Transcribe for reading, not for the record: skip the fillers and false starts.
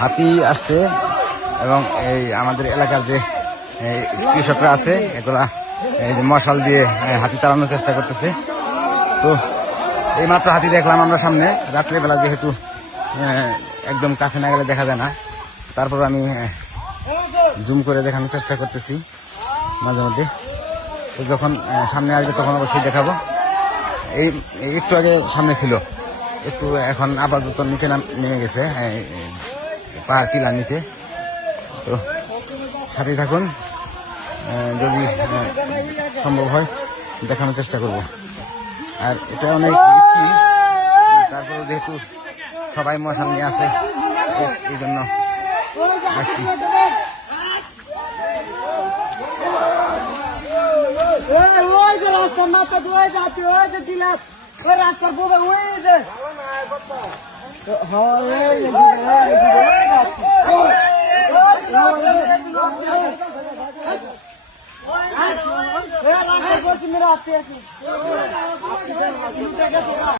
হাতি আসছে এবং এই আমাদের এলাকার যে কৃষকরা আছে এগুলা এই যে মশাল দিয়ে হাতি তাড়ানোর চেষ্টা করতেছে। তো এই মাত্র হাতি দেখলাম আমরা সামনে, রাত্রেবেলা যেহেতু একদম কাছে না গেলে দেখা যায় না, তারপর আমি জুম করে দেখানোর চেষ্টা করতেছি মাঝে মধ্যে। তো যখন সামনে আসবে তখন অবশ্যই দেখাবো। এই একটু আগে সামনে ছিল, একটু এখন আপাতত নিচে নেমে গেছে, পাহাড় টিলার নিচে। তো সাথে থাকুন, যদি সম্ভব হয় দেখানোর চেষ্টা করব। আর এটা অনেক রিস্কি, তারপরে যেহেতু সবাই মশাল নিয়ে আসে এই জন্য আসছি। রাস্তার মাথা ধোয়া যাচ্ছে, ওই যে দিলাম ওই রাস্তার বোবা হয়ে যায়। রাস্তা করছি মেরা আপনি